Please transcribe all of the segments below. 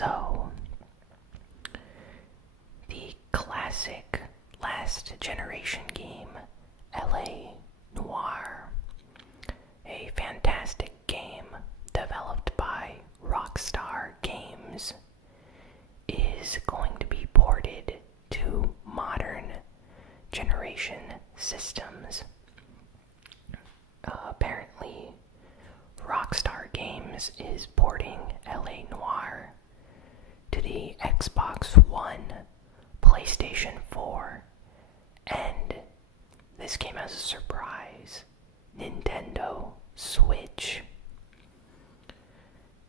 So, the classic last generation game, LA Noire, a fantastic game developed by Rockstar Games, is going to be ported to modern generation systems. Apparently, Rockstar Games is porting LA Noire to the Xbox One, PlayStation 4, and this came as a surprise, Nintendo Switch.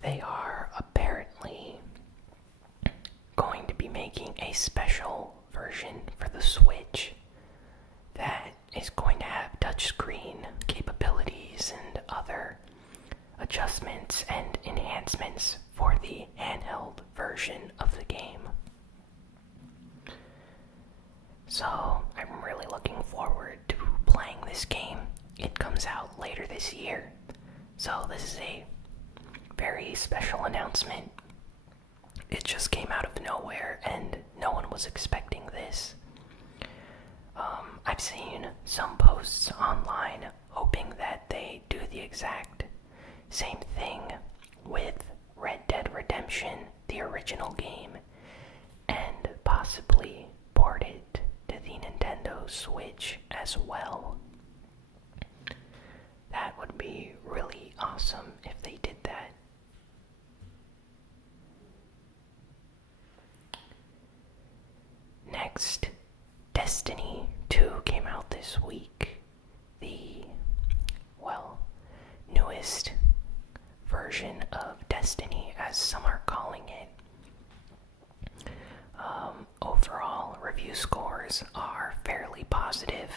They are apparently going to be making a special version for the Switch that is going to have touchscreen capabilities and other adjustments and enhancements for the handheld version of the game. So, I'm really looking forward to playing this game. It comes out later this year, so this is a very special announcement. It just came out of nowhere, and no one was expecting this. I've seen some posts online hoping that they do the exact same thing with Red Dead Redemption, the original game, and possibly port it to the Nintendo Switch as well. That would be really awesome if they did that. Next, Destiny 2 came out this week. The, newest version of Destiny, as some are calling it. Overall, review scores are fairly positive.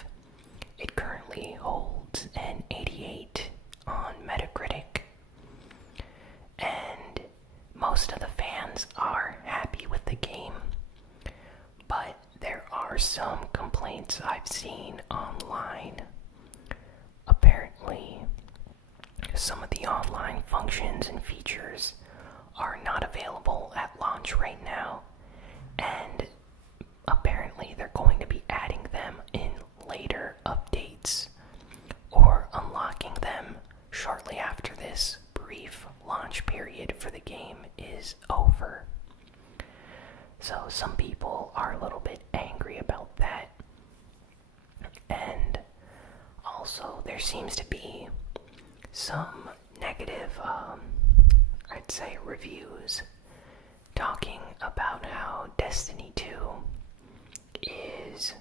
It currently holds an 88 on Metacritic, and most of the fans are happy with the game. But there are some complaints I've seen online. Apparently, some of the online functions and features are not available at launch right now, and apparently they're going to be adding them in later updates or unlocking them shortly after this brief launch period for the game is over. So some people are a little bit angry about that. And also there seems to be some negative, I'd say, reviews talking about how Destiny 2 is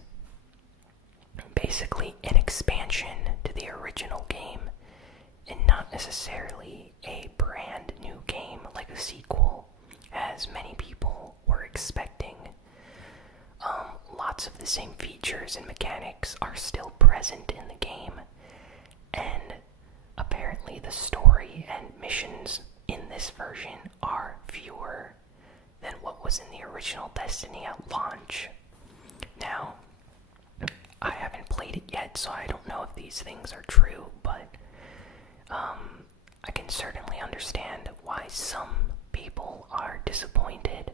basically an expansion to the original game and not necessarily a brand new game like a sequel, as many people were expecting. Lots of the same features and mechanics are still present in the game, and apparently the story and missions in this version are fewer than what was in the original Destiny at launch. Now, I haven't played it yet, so I don't know if these things are true, but I can certainly understand why some people are disappointed.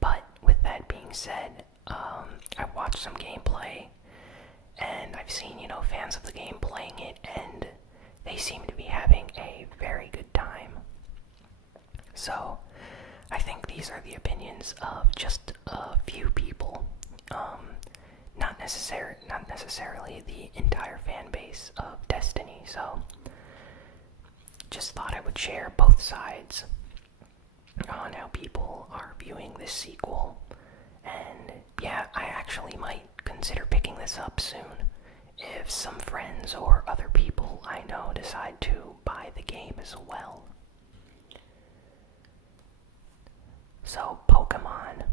But with that being said, I've watched some gameplay, and I've seen, fans of the game playing it, and they seem to be having a very good time. So, I think these are the opinions of just a few people, not necessarily the entire fan base of Destiny. So, just thought I would share both sides on how people are viewing this sequel. And yeah, I actually might consider picking this up soon if some friends or other people I know decide to buy the game as well. So, Pokemon,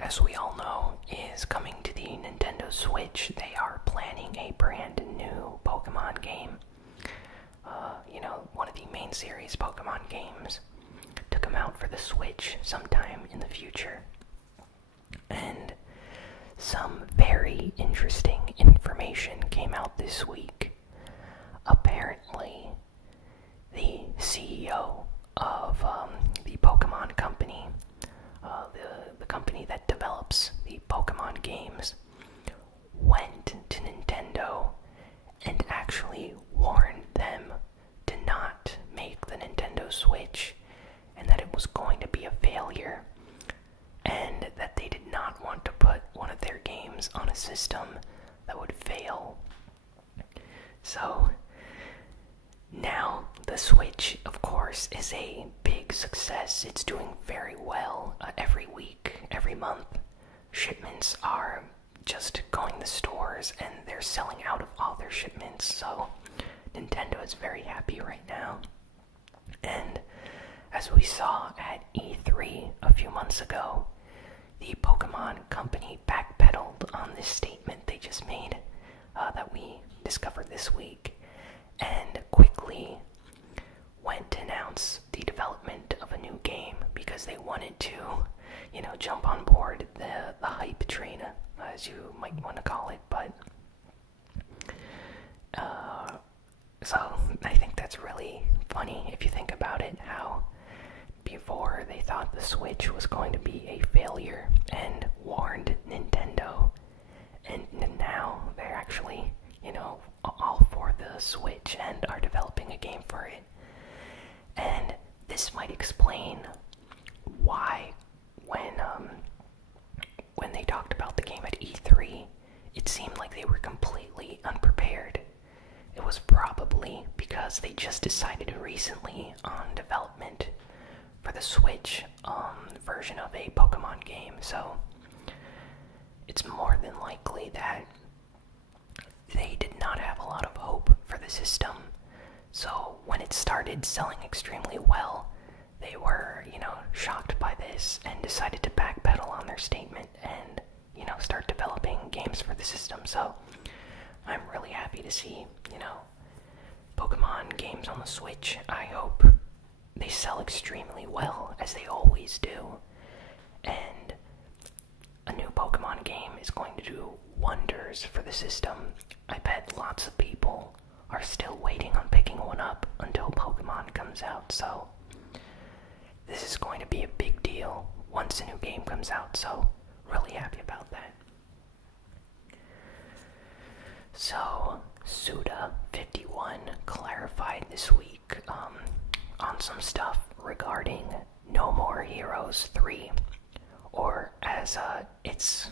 as we all know, is coming to the Nintendo Switch. They are planning a brand new Pokemon game. One of the main series Pokemon games to come out for the Switch sometime in the future. And some very interesting information came out this week. Apparently, the CEO of the Pokemon company system that would fail. So now the Switch, of course, is a big success. It's doing very well. Every week, every month, shipments are just going to stores and they're selling out of all their shipments. So Nintendo is very happy right now. And as we saw at E3 a few months ago, the Pokemon Company backpedaled on this statement they just made that we discovered this week, and quickly went to announce the development of a new game because they wanted to, jump on board the hype train, as you might want to call it. But so I think that's really funny if you think about it, how before they thought the Switch was going to be a failure and warned Nintendo, and now they're actually, all for the Switch and are developing a game for it. And this might explain why when they talked about the game at E3, it seemed like they were completely unprepared. It was probably because they just decided recently on development for the Switch version of a Pokemon game, so it's more than likely that they did not have a lot of hope for the system. So when it started selling extremely well, they were, shocked by this and decided to backpedal on their statement and, start developing games for the system. So I'm really happy to see, Pokemon games on the Switch. I hope they sell extremely well, as they always do. And a new Pokemon game is going to do wonders for the system. I bet lots of people are still waiting on picking one up until Pokemon comes out, so this is going to be a big deal once a new game comes out, so really happy about that. So, Suda51 clarified this week on some stuff regarding No More Heroes 3, or as its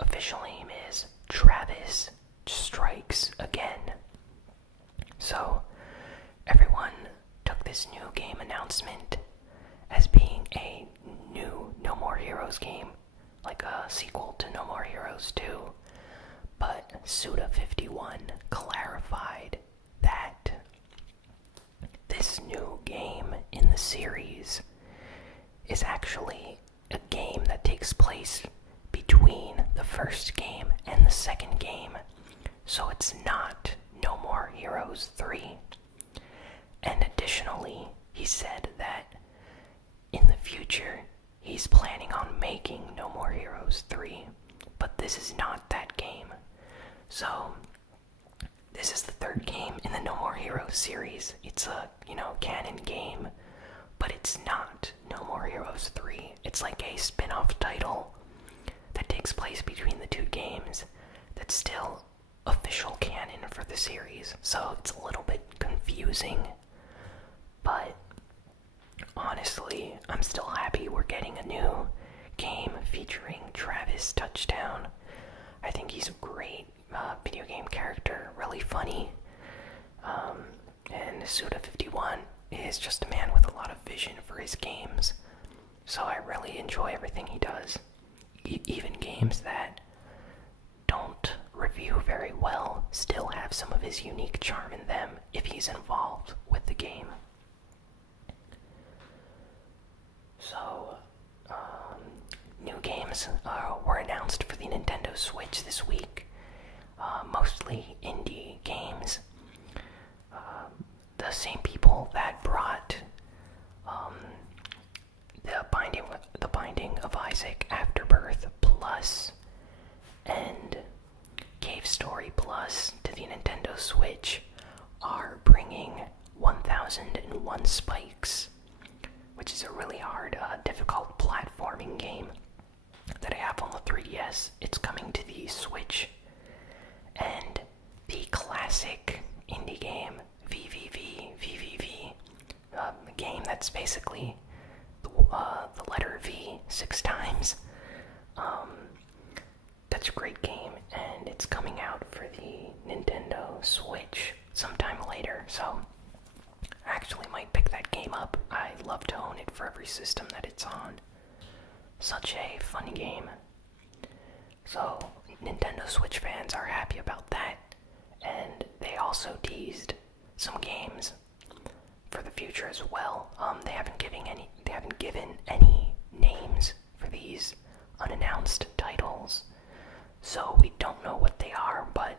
official name is, Travis Strikes Again. So, everyone took this new game announcement as being a new No More Heroes game, like a sequel to No More Heroes 2. But Suda51 clarified that this new game in the series is actually a game that takes place between the first game and the second game. So it's not No More Heroes 3. And additionally, he said that in the future, he's planning on making No More Heroes 3, but this is not that game. So, this is the third game in the No More Heroes series. It's a, canon game, but it's not No More Heroes 3. It's like a spin-off title that takes place between the two games that's still official canon for the series. So, it's a little bit confusing, but honestly, I'm still happy we're getting a new game featuring Travis Touchdown. I think he's a great video game character, really funny. And Suda51 is just a man with a lot of vision for his games. So I really enjoy everything he does. Even games that don't review very well still have some of his unique charm in them if he's involved with the game. So, new games were announced for the Nintendo Switch this week. Mostly indie games. The same people that brought the Binding of Isaac Afterbirth Plus and Cave Story Plus to the Nintendo Switch are bringing 1001 Spikes, which is a really hard, difficult platforming game that I have on the 3DS. It's coming to the Switch. And the classic indie game, VVV, a game that's basically the letter V 6 times. That's a great game, and it's coming out for the Nintendo Switch sometime later, so I actually might pick that game up. I love to own it for every system that it's on. Such a fun game. So, Nintendo Switch fans are happy about that, and they also teased some games for the future as well. They haven't given any names for these unannounced titles, so we don't know what they are, but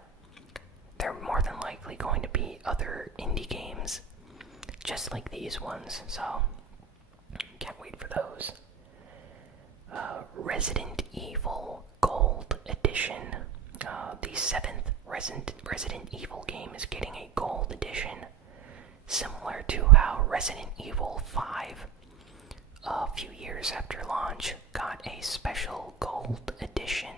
they're more than likely going to be other indie games, just like these ones, so can't wait for those. Resident Evil Gold Edition. The 7th Resident Evil game is getting a Gold Edition, similar to how Resident Evil 5, a few years after launch, got a special Gold Edition,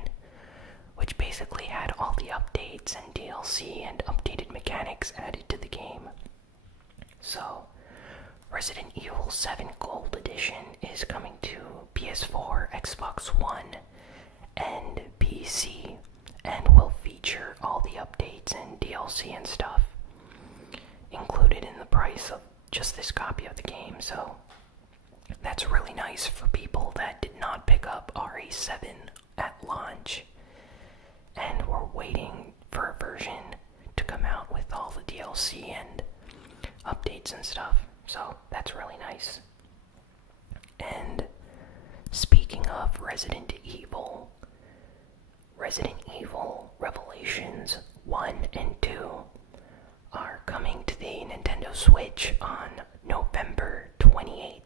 which basically had all the updates and DLC and updated mechanics added to the game. So, Resident Evil 7 Gold Edition is coming to PS4, Xbox One, and PC, and will feature all the updates and DLC and stuff included in the price of just this copy of the game, so that's really nice for people that did not pick up RE7 at launch and were waiting for a version to come out with all the DLC and updates and stuff. So that's really nice. And speaking of Resident Evil Revelations 1 and 2 are coming to the Nintendo Switch on November 28th.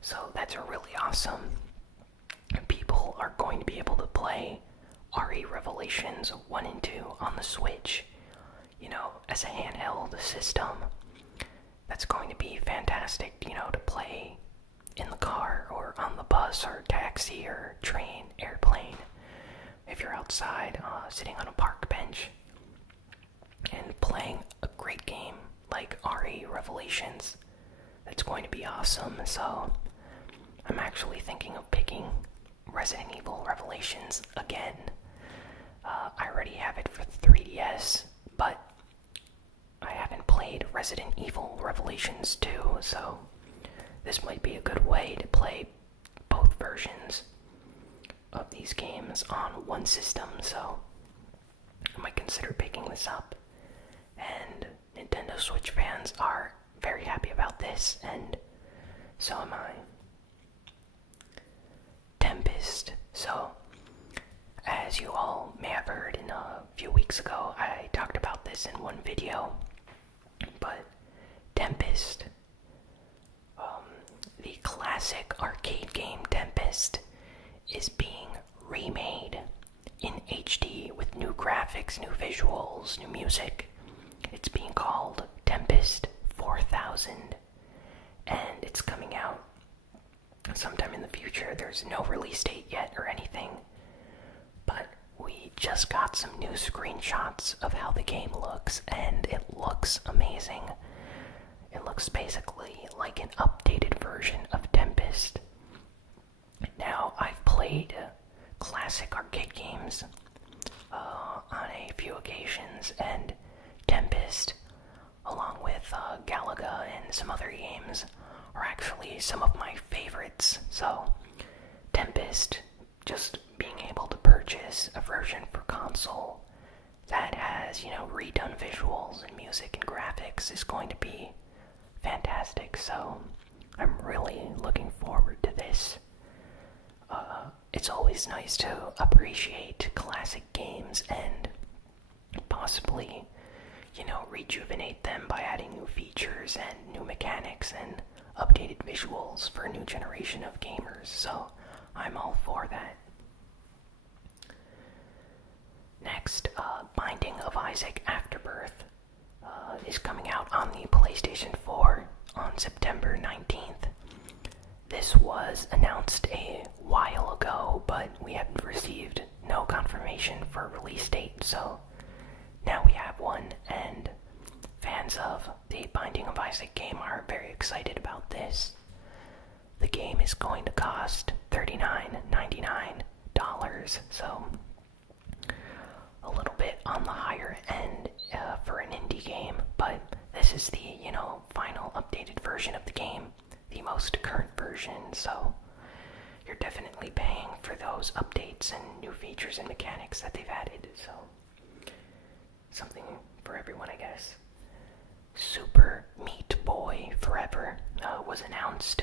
So that's really awesome. People are going to be able to play RE Revelations 1 and 2 on the Switch, as a handheld system. That's going to be fantastic, to play in the car or on the bus or taxi or train, airplane. If you're outside, sitting on a park bench and playing a great game like RE Revelations, that's going to be awesome. So I'm actually thinking of picking Resident Evil Revelations again. I already have it for the 3DS, but I haven't played Resident Evil Revelations 2, so this might be a good way to play both versions of these games on one system, so I might consider picking this up. And Nintendo Switch fans are very happy about this, and so am I. Tempest. So, as you all may have heard in a few weeks ago, I talked about this in one video, but Tempest, the classic arcade game Tempest, is being remade in HD with new graphics, new visuals, new music. It's being called Tempest 4000, and it's coming out sometime in the future. There's no release date yet or anything, but we just got some new screenshots of how the game looks, and it looks amazing. It looks basically like an updated version of Tempest. Now, I've played classic arcade games on a few occasions, and Tempest, along with Galaga and some other games, are actually some of my favorites. So, Tempest, just being able to purchase a version for console that has, redone visuals and music and graphics is going to be fantastic. So, I'm really looking forward to this. It's always nice to appreciate classic games and possibly, rejuvenate them by adding new features and new mechanics and updated visuals for a new generation of gamers. So I'm all for that. Next, Binding of Isaac Afterbirth is coming out on the PlayStation 4 on September 19th. This was announced a while ago, but we haven't received no confirmation for a release date, so now we have one, and fans of the Binding of Isaac game are very excited about this. The game is going to cost $39.99, so this is the, final updated version of the game, the most current version, so you're definitely paying for those updates and new features and mechanics that they've added, so something for everyone, I guess. Super Meat Boy Forever was announced.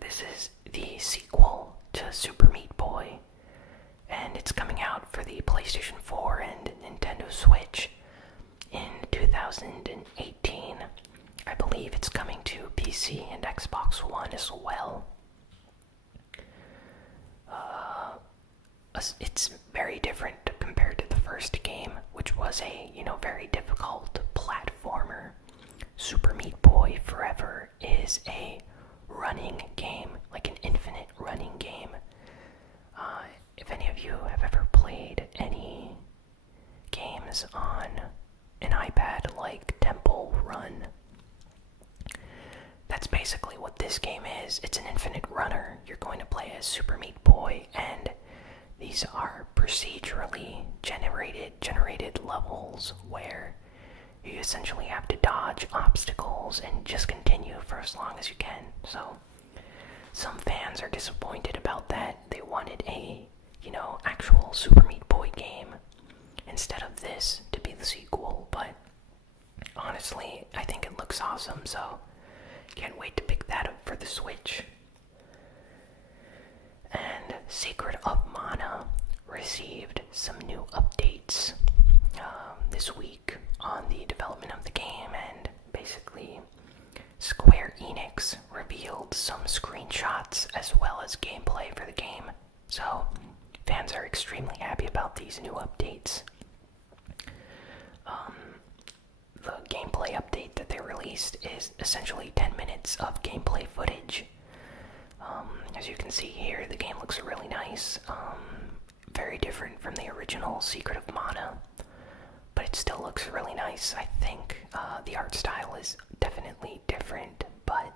This is the sequel to Super Meat Boy, and it's coming out for the PlayStation 4 and Nintendo Switch in 2018. I believe it's coming to PC and Xbox One as well. It's very different compared to the first game, which was a, very difficult platformer. Super Meat Boy Forever is a running game, like an infinite running game. If any of you have ever played any games on an iPad like Temple Run, that's basically what this game is. It's an infinite runner. You're going to play as Super Meat Boy, and these are procedurally generated levels where you essentially have to dodge obstacles and just continue for as long as you can. So some fans are disappointed about that. They wanted a, actual Super Meat Boy game instead of this to be the sequel, but honestly, I think it looks awesome, so can't wait to pick that up for the Switch. And Secret of Mana received some new updates this week on the development of the game, and basically Square Enix revealed some screenshots as well as gameplay for the game. So fans are extremely happy about these new updates. The gameplay update that they released is essentially 10 minutes of gameplay footage. As you can see here, the game looks really nice. Very different from the original Secret of Mana, but it still looks really nice. I think the art style is definitely different, but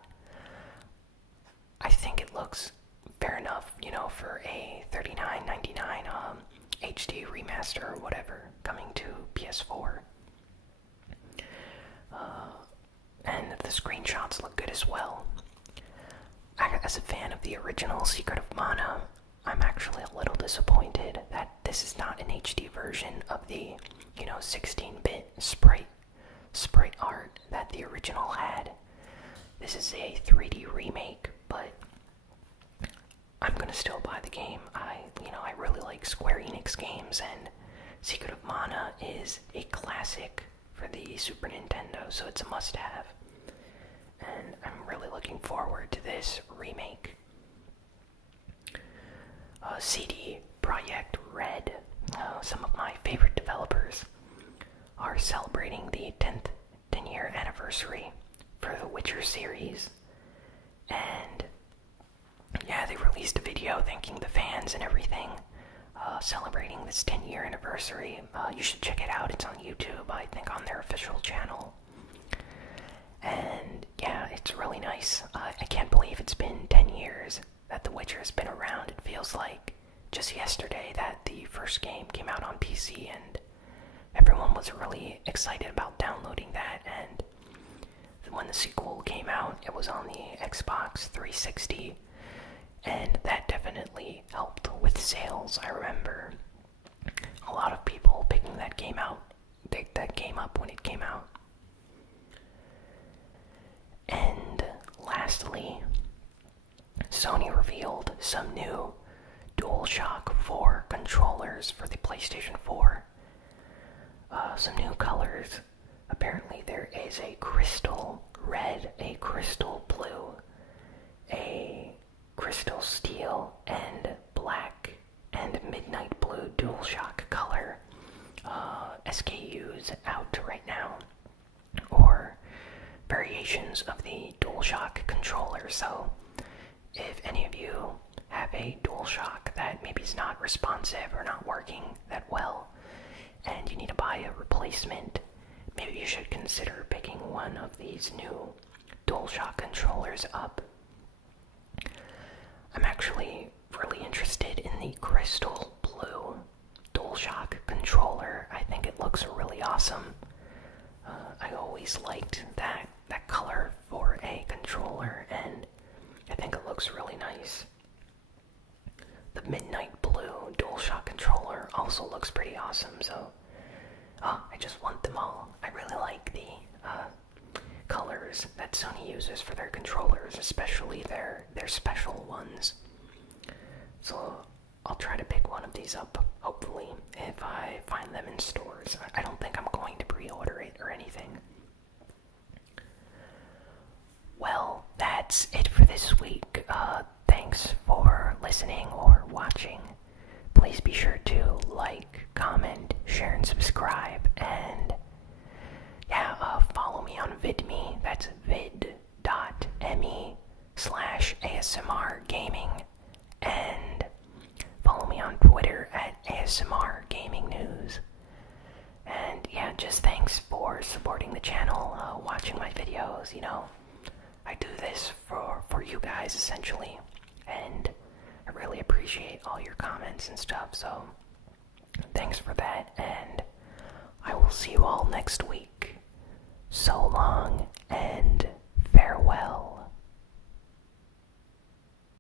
I think it looks fair enough, for a $39.99 HD remaster or whatever coming to PS4. And the screenshots look good as well. As a fan of the original Secret of Mana, I'm actually a little disappointed that this is not an HD version of the, 16-bit sprite art that the original had. This is a 3D remake, but I'm gonna still buy the game. I really like Square Enix games, and Secret of Mana is a classic for the Super Nintendo, so it's a must-have. And I'm really looking forward to this remake. CD Projekt Red, some of my favorite developers, are celebrating the 10-year anniversary for the Witcher series. And yeah, they released a video thanking the fans and everything, celebrating this 10-year anniversary. You should check it out. It's on YouTube, I think on their official channel. And yeah, it's really nice. I can't believe it's been 10 years that The Witcher has been around. It feels like just yesterday that the first game came out on PC, and everyone was really excited about downloading that. And when the sequel came out, it was on the Xbox 360, and that definitely helped with sales. I remember a lot of people picking that game up when it came out. And lastly, Sony revealed some new DualShock 4 controllers for the PlayStation 4. Some new colors. Apparently there is a crystal red, a crystal blue, a crystal steel, and black, and midnight blue DualShock color SKUs out right now, or variations of the DualShock controller. So if any of you have a DualShock that maybe is not responsive or not working that well, and you need to buy a replacement, maybe you should consider picking one of these new DualShock controllers up. I'm actually really interested in the crystal blue DualShock controller. I think it looks really awesome. I always always liked that color for a controller, and I think it looks really nice. The midnight blue DualShock controller also looks pretty awesome, so I just want them all. I really like the colors that Sony uses for their controllers, especially their special ones. So I'll try to pick one of these up, hopefully, if I find them in stores. I don't think I'm going to pre-order it or anything. Well, that's it for this week. Thanks for listening or watching. Please be sure to like, comment, share, and subscribe. And yeah, follow me on VidMe. That's vid.me/ASMR Gaming. And follow me on Twitter at ASMR Gaming News. And yeah, just thanks for supporting the channel, watching my videos. You know, I do this for you guys, essentially. And I really appreciate all your comments and stuff, so thanks for that, and I will see you all next week. So long,